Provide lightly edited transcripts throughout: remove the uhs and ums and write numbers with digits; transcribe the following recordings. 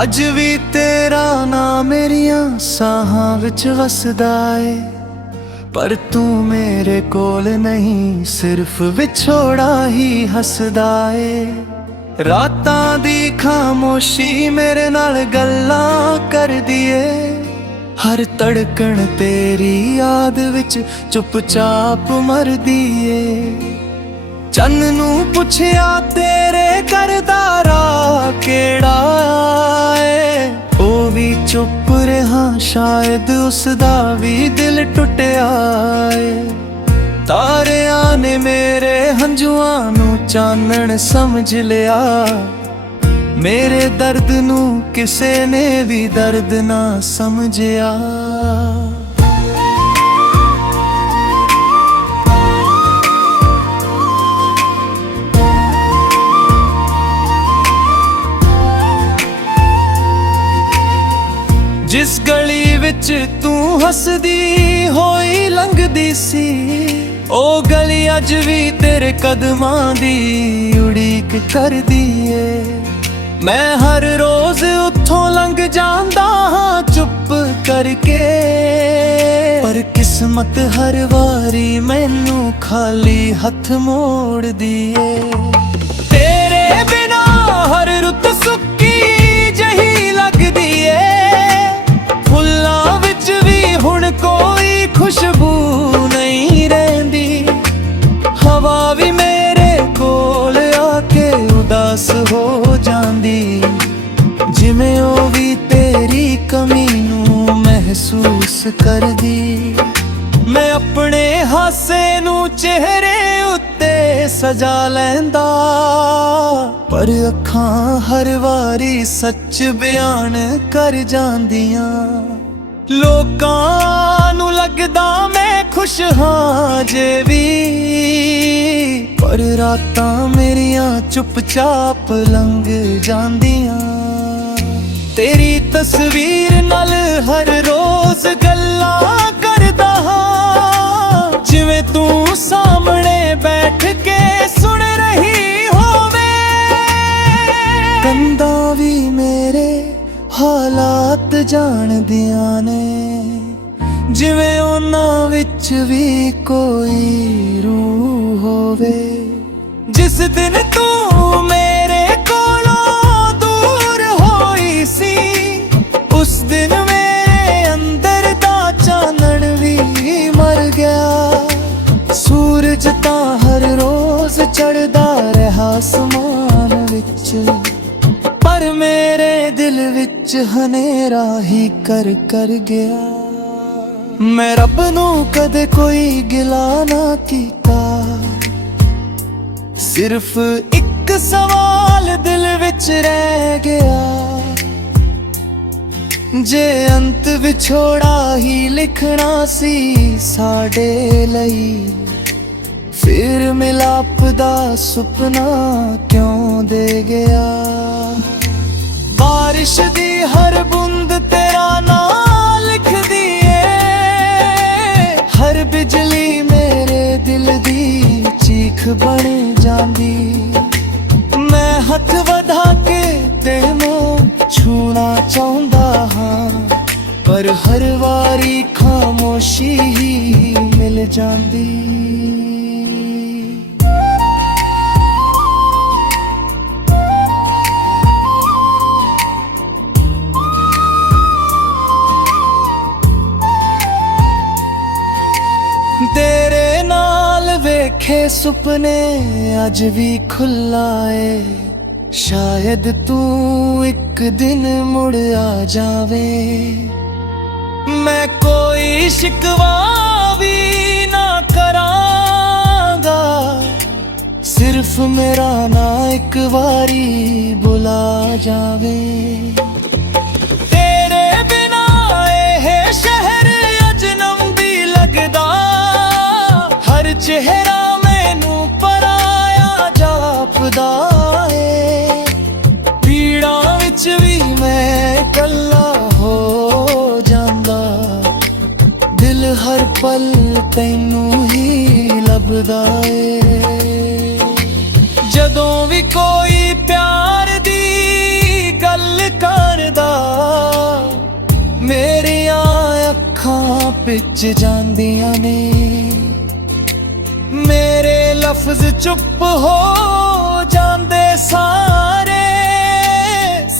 ਅੱਜ ਵੀ ਤੇਰਾ ਨਾਂ ਮੇਰੀਆਂ ਸਾਹਾਂ ਵਿੱਚ ਵਸਦਾ ਏ, ਪਰ ਤੂੰ ਮੇਰੇ ਕੋਲ ਨਹੀਂ, ਸਿਰਫ ਵਿਛੋੜਾ ਹੀ ਹੱਸਦਾ ਏ। ਰਾਤਾਂ ਦੀ ਖਾਮੋਸ਼ੀ ਮੇਰੇ ਨਾਲ ਗੱਲਾਂ ਕਰਦੀ ਏ, ਹਰ ਧੜਕਣ ਤੇਰੀ ਯਾਦ ਵਿੱਚ ਚੁੱਪਚਾਪ ਮਰਦੀ ਏ। ਚੰਨ ਨੂੰ ਪੁੱਛਿਆ ਤੇਰੇ ਘਰ ਦਾ ਰਾਹ ਕਿਹੜਾ ਏ, ਉਹ ਵੀ ਚੁੱਪ ਰਿਹਾ, ਸ਼ਾਇਦ ਉਸਦਾ ਵੀ ਦਿਲ ਟੁੱਟਿਆ ਏ। ਤਾਰਿਆਂ ਨੇ ਮੇਰੇ ਹੰਝੂਆਂ ਨੂੰ ਚਾਨਣ ਸਮਝ ਲਿਆ, ਮੇਰੇ ਦਰਦ ਨੂੰ ਕਿਸੇ ਨੇ ਵੀ ਦਰਦ ਨਾ ਸਮਝਿਆ। ਜਿਸ ਗਲੀ ਵਿੱਚ ਤੂੰ ਹੱਸਦੀ ਹੋਈ ਲੰਘਦੀ ਸੀ, ਉਹ ਗਲੀ ਅੱਜ ਵੀ ਤੇਰੇ ਕਦਮਾਂ ਦੀ ਉਡੀਕ ਕਰਦੀ ਏ। ਮੈਂ ਹਰ ਰੋਜ਼ ਉੱਥੋਂ ਲੰਘ ਜਾਂਦਾ ਹਾਂ ਚੁੱਪ ਕਰਕੇ, ਪਰ ਕਿਸਮਤ ਹਰ ਵਾਰੀ ਮੈਨੂੰ ਖਾਲੀ ਹੱਥ ਮੋੜਦੀ ਏ। ਤੇਰੇ ਬਿਨਾ ਹਰ ਰੁੱਤ ਸੁੱਕੀ ਜਹੀ ਲੱਗਦੀ ਏ, ਫੁੱਲਾਂ ਵਿੱਚ ਵੀ ਹੁਣ ਕੋਈ ਖੁਸ਼ਬੂ ਨਹੀਂ ਰਹਿੰਦੀ। ਹਵਾ ਵੀ ਮੇਰੇ ਕੋਲ ਆ ਕੇ ਉਦਾਸ ਹੋ ਜਾਂਦੀ, ਜਿਵੇਂ ਉਹ ਵੀ ਤੇਰੀ ਕਮੀ ਨੂੰ ਮਹਿਸੂਸ ਕਰਦੀ। ਮੈਂ ਆਪਣੇ ਹਾਸੇ ਨੂੰ ਚਿਹਰੇ ਉੱਤੇ ਸਜਾ ਲੈਂਦਾ, ਪਰ ਅੱਖਾਂ ਹਰ ਵਾਰੀ ਸੱਚ ਬਿਆਨ ਕਰ ਜਾਂਦੀਆਂ। ਲੋਕਾਂ ਨੂੰ ਲੱਗਦਾ ਮੈਂ ਖੁਸ਼ ਹਾਂ ਜੇ ਵੀ, ਪਰ ਰਾਤਾਂ ਮੇਰੀਆਂ ਚੁੱਪਚਾਪ ਲੰਘ ਜਾਂਦੀਆਂ। ਤੇਰੀ ਤਸਵੀਰ ਨਾਲ ਹਰ ਰੋਜ਼ ਗੱਲਾਂ ਕਰਦਾ ਹਾਂ, ਜਿਵੇਂ ਤੂੰ ਸਾਹਮਣੇ ਬੈਠ ਕੇ ਸੁਣ ਰਹੀ ਹੋਵੇ। ਕੰਧਾਂ ਵੀ ਮੇਰੇ ਹਾਲਾਤ ਜਾਣਦੀਆਂ ਨੇ, ਜਿਵੇਂ ਉਹਨਾਂ ਵਿੱਚ ਵੀ ਕੋਈ ਰੂਹ ਹੋਵੇ। ਜਿਸ ਦਿਨ ਤੂੰ ਮੇਰੇ ਕੋਲੋਂ ਦੂਰ ਹੋਈ ਸੀ, ਉਸ ਦਿਨ ਮੇਰੇ ਅੰਦਰ ਦਾ ਚਾਨਣ ਵੀ ਮਰ ਗਿਆ। ਸੂਰਜ ਤਾਂ ਹਰ ਰੋਜ਼ ਚੜ੍ਹਦਾ ਰਿਹਾ ਅਸਮਾਨ ਵਿੱਚ, ਪਰ ਮੇਰੇ ਦਿਲ ਵਿੱਚ ਹਨੇਰਾ ਹੀ ਕਰ ਗਿਆ। ਮੈਂ ਰੱਬ ਨੂੰ ਕਦੇ ਕੋਈ ਗਿਲਾ ਨਾ ਕੀਤਾ, ਸਿਰਫ ਇੱਕ ਸਵਾਲ ਦਿਲ ਵਿੱਚ ਰਹਿ ਗਿਆ। ਜੇ ਅੰਤ ਵਿਛੋੜਾ ਹੀ ਲਿਖਣਾ ਸੀ ਸਾਡੇ ਲਈ, ਫਿਰ ਮਿਲਾਪ ਦਾ ਸੁਪਨਾ ਕਿਉਂ ਦੇ ਗਿਆ। ਬਾਰਿਸ਼ ਦੀ ਹਰ ਬੂੰਦ ਤੇਰਾ ਨਾਂ ਲਿਖਦੀ ਏ, ਹਰ ਬਿਜਲੀ ਮੇਰੇ ਦਿਲ ਦੀ ਚੀਖ ਬਣ ਜਾਂਦੀ। ਮੈਂ ਹੱਥ ਵਧਾ ਕੇ ਤੈਨੂੰ ਛੂਣਾ ਚਾਹੁੰਦਾ ਹਾਂ, ਪਰ ਹਰ ਵਾਰੀ ਖਾਮੋਸ਼ੀ ਹੀ ਮਿਲ ਜਾਂਦੀ। ਤੇਰੇ ਨਾਲ ਵੇਖੇ ਸੁਪਨੇ ਅੱਜ ਵੀ ਖੁੱਲਾ ਏ, ਸ਼ਾਇਦ ਤੂੰ ਇੱਕ ਦਿਨ ਮੁੜ ਆ ਜਾਵੇ। ਮੈਂ ਕੋਈ ਸ਼ਿਕਵਾ ਵੀ ਨਾ ਕਰਾਂਗਾ, ਸਿਰਫ ਮੇਰਾ ਨਾਂ ਇੱਕ ਵਾਰੀ ਬੁਲਾ ਜਾਵੇ। ਤੇਰੇ ਬਿਨਾ ਇਹ ਸ਼ਹਿਰ ਅਜਨਬੀ ਲੱਗਦਾ, ਹਰ ਚਿਹਰਾ ਮੈਨੂੰ ਪਰਾਇਆ ਜਾਪਦਾ ਏ। ਭੀੜਾਂ ਵਿੱਚ ਵੀ ਮੈਂ ਇਕੱਲਾ ਹੋ ਜਾਂਦਾ, ਦਿਲ ਹਰ ਪਲ ਤੈਨੂੰ ਹੀ ਲੱਭਦਾ ਏ। ਜਦੋਂ ਵੀ ਕੋਈ ਪਿਆਰ ਦੀ ਗੱਲ ਕਰਦਾ ਮੇਰੀਆਂ ਅੱਖਾਂ ਪਿੱਛ ਜਾਂਦੀਆਂ ਨੇ, ਮੇਰੇ ਲਫ਼ਜ਼ ਚੁੱਪ ਹੋ ਜਾਂਦੇ ਸਾਰੇ,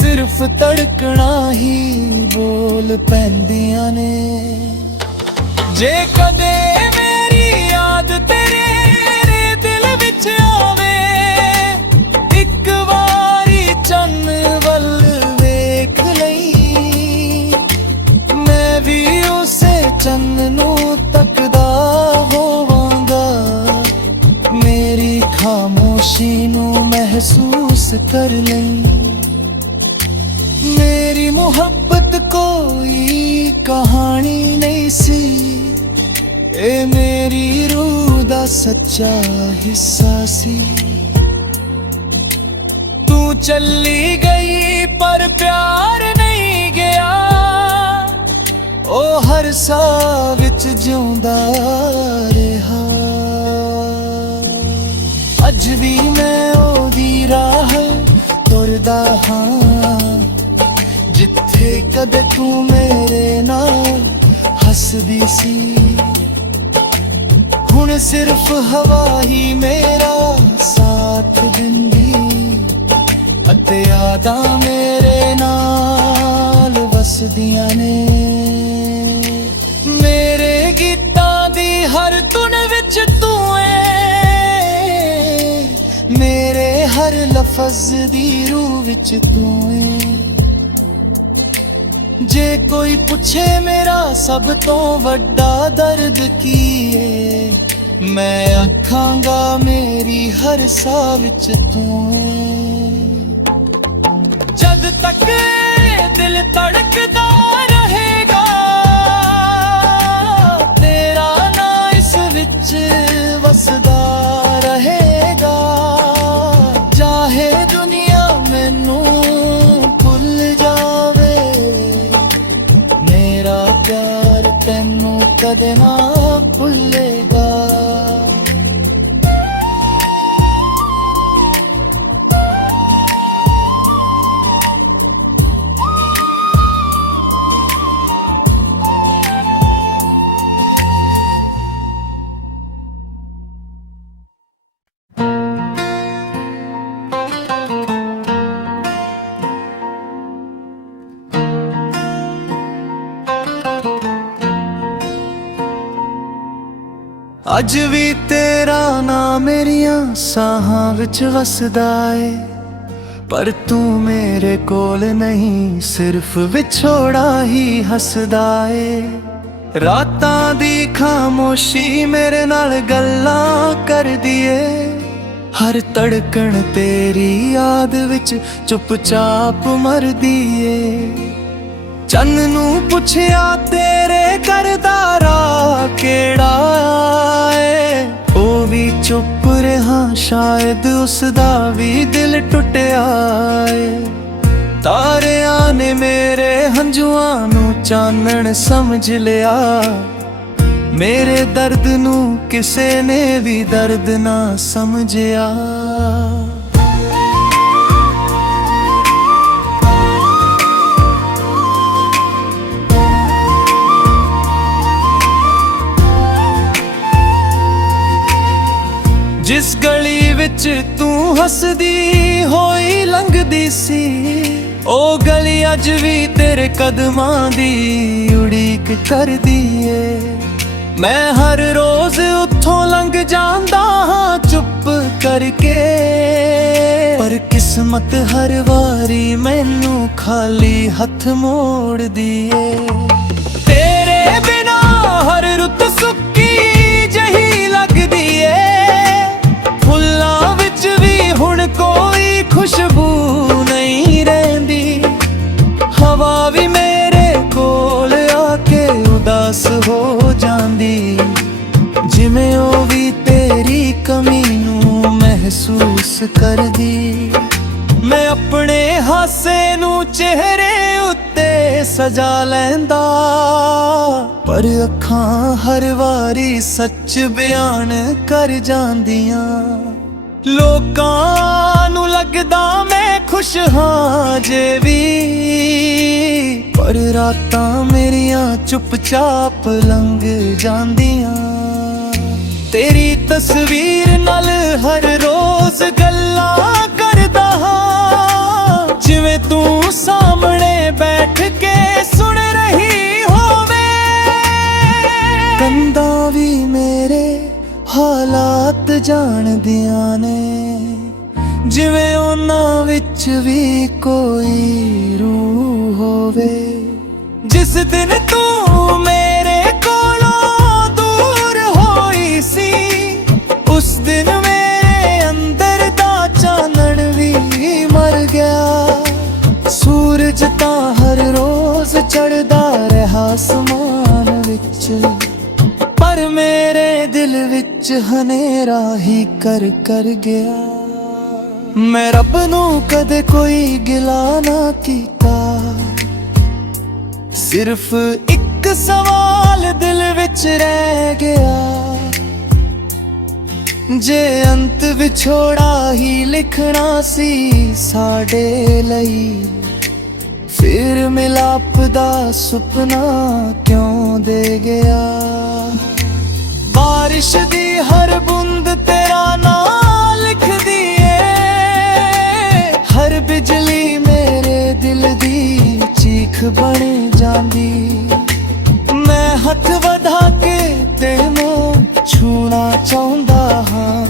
ਸਿਰਫ ਧੜਕਣਾ ਹੀ ਬੋਲ ਪੈਂਦੀਆਂ ਨੇ। ਜੇ ਕਦੇ ਮੇਰੀ ਯਾਦ ਤੇਰੇ ਦਿਲ ਵਿੱਚ ਆਵੇ, ਇੱਕ ਵਾਰੀ ਚੰਨ ਵੱਲ ਵੇਖ ਲਈ, ਮੈਂ ਵੀ ਉਸੇ ਚੰਨ ਨੂੰ ਤੱਕਦਾ ਹੋਵਾਂਗਾ, ਮੇਰੀ ਖਾਮੋਸ਼ੀ ਨੂੰ ਮਹਿਸੂਸ ਕਰ ਲਈ। मेरी मोहब्बत कोई कहानी नहीं सी, ए मेरी रूह दा सच्चा हिस्सा सी। तू चली गई पर प्यार नहीं गया, ओ हर साह विच जिउंदा रहा। अज भी मैं ओदी राह तुरदा हां, जिथे कदे तू मेरे नाल हसदी सी, हुण सिर्फ हवा ही मेरा साथ दिंदी, अते यादां मेरे नाल वसदियां ने। मेरे गीतां दी हर धुन विच तू ऐ, मेरे हर लफज दी रूह विच तू ऐ। जे कोई पुछे मेरा सब तो वड्डा दर्द की है, मैं आखांगा मेरी हर साह विच तू है। जद तक दिल तड़कदा रहेगा, तेरा ना इस विच वसदा रहेगा, चाहे दुनिया मैनू भुल जावे, मेरा प्यार तैनू कदे ना भुलेगा। अज भी तेरा नाम मेरिया साहां विच वसदा ए, पर तू मेरे कोल नहीं, सिर्फ विछोड़ा ही हसदा ए। रातां दी खामोशी मेरे नाल गल्लां करदी ए, हर धड़कन तेरी याद विच चुपचाप मरदी ए। चन्न नू पुछया तेरे करदा राह केड़ा ऐ, ओ भी चुप रहा, शायद उसदा भी दिल टुटिया ऐ। तारियां ने मेरे हंजुआं नू चानण समझ लिया, मेरे दर्द नू किसे ने भी दर्द ना समझिया। जिस गली विच तू हसदी होई लंघदी सी, ओ गली अज भी तेरे कदमां दी उड़ीक करदी ए। मैं हर रोज उत्थों लंघ जांदा हां चुप करके, पर किस्मत हर वारी मैनू खाली हथ मोड़दी ए। तेरे बिना हर रुत सुक्की जही लगदी ए, फुल्लां विच भी हुण कोई खुशबू नहीं रहिंदी, हवा भी मेरे कोल आके उदास हो जांदी, जिवें ओ भी तेरी कमी नू महसूस करदी। मैं अपने हासे नू चेहरे उत्ते सजा लैंदा, पर अखां हर वारी सच बयान कर जांदियां। लोकां नू लगदा मैं खुश हाँ जे भी, पर रातां मेरियां चुपचाप लंघ जांदियां। तेरी तस्वीर नाल हर रोज गल्लां करदा हां, जिवें तू सामने बैठ के सुन रही होवे। कंधां भी मेरे हालात जाणदियां ने, जिवें उन्हां विच भी कोई रूह होवे। जिस दिन तू मेरे कोलों दूर होई सी, उस दिन मेरे अंदर दा चानण भी मर गया। सूरज तां हर रोज चढ़दा रहा आसमान विच, पर मेरे दिल विच हनेरा ही कर गया। मैं रब नू कदे कोई गिला ना कीता, सिर्फ एक सवाल दिल विच रह गया। जे अंत विछोड़ा ही लिखना सी साडे लई, फिर मिलाप दा सुपना क्यों दे गया। बारिश दी हर बूंद तेरा नाम लिख दिए, हर बिजली मेरे दिल दी चीख बन जांदी। मैं हथ वधा के तैनू छूना चाहुंदा हां,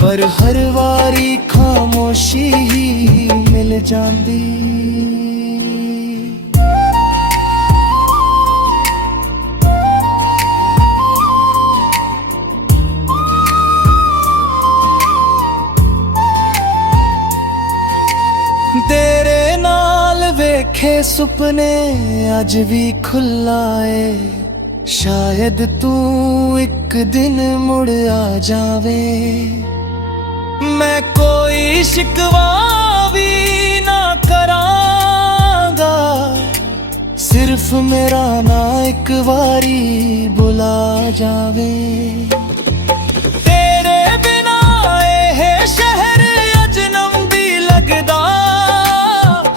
पर हर वारी खामोशी ही मिल जांदी। तेरे नाल वेखे सुपने अज भी खुलाए, शायद तू एक दिन मुड़ आ जावे। मैं कोई शिकवा भी ना करांगा, सिर्फ मेरा ना एक बारी बुला जावे। तेरे बिना ये शहर अजनबी लगदा,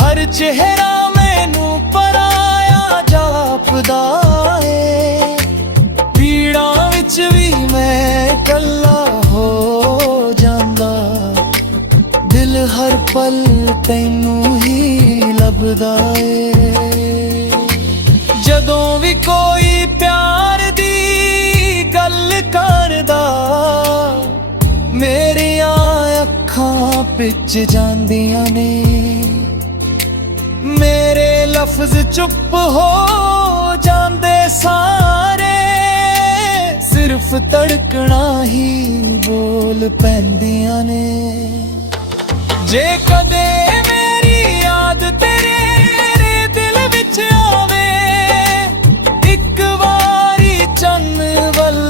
हर चेहरा मैनू पराया जापदा है। पीड़ां विच भी मैं कल्ला हो जांदा, दिल हर पल तैनू ही लभदा है। जदों भी कोई प्यार दी गल करदा, मेरियां अखां पिच जांदियां ने। मेरे लफ्ज चुप हो जांदे सारे, सिर्फ तड़कना ही बोल पैंदियां ने। जे कदे मेरी याद तेरे दिल विच आवे, एक वारी चन्न वल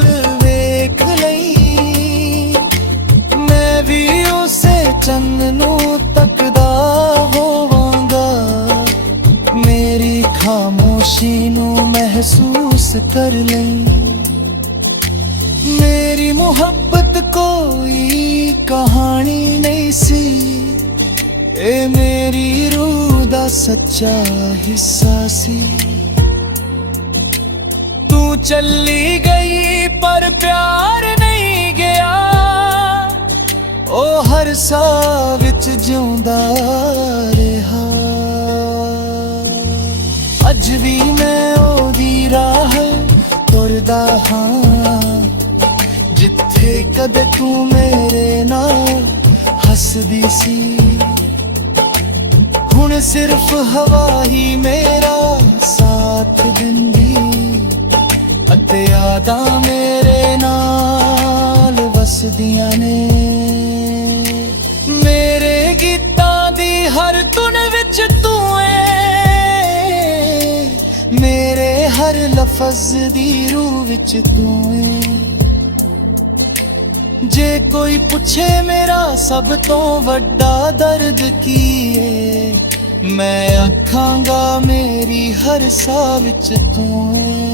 वेख लई। मैं भी उसे चन्न नू तकदा होवांगा, मेरी खामोशी नू महसूस कर लई। मेरी मुहब्बत कोई कहानी नहीं सी, ए मेरी रूह दा सच्चा हिस्सा सी। तू चली गई पर प्यार नहीं गया, ओ हर साह विच जिउंदा रहा। अज भी मैं ओदी राह तुरदा हां, जिथे कदे तू मेरे नाल हसदी सी। हुण सिर्फ हवा ही मेरा साथ दिंदी, अते यादां मेरे नाल वसदियां ने। मेरे गीतां दी हर धुन विच तू ऐ, मेरे हर लफज दी रूह विच तू ऐ। जे कोई पूछे मेरा सब तो वड्डा दर्द की है, मैं आखांगा मेरी हर साह विच तू है।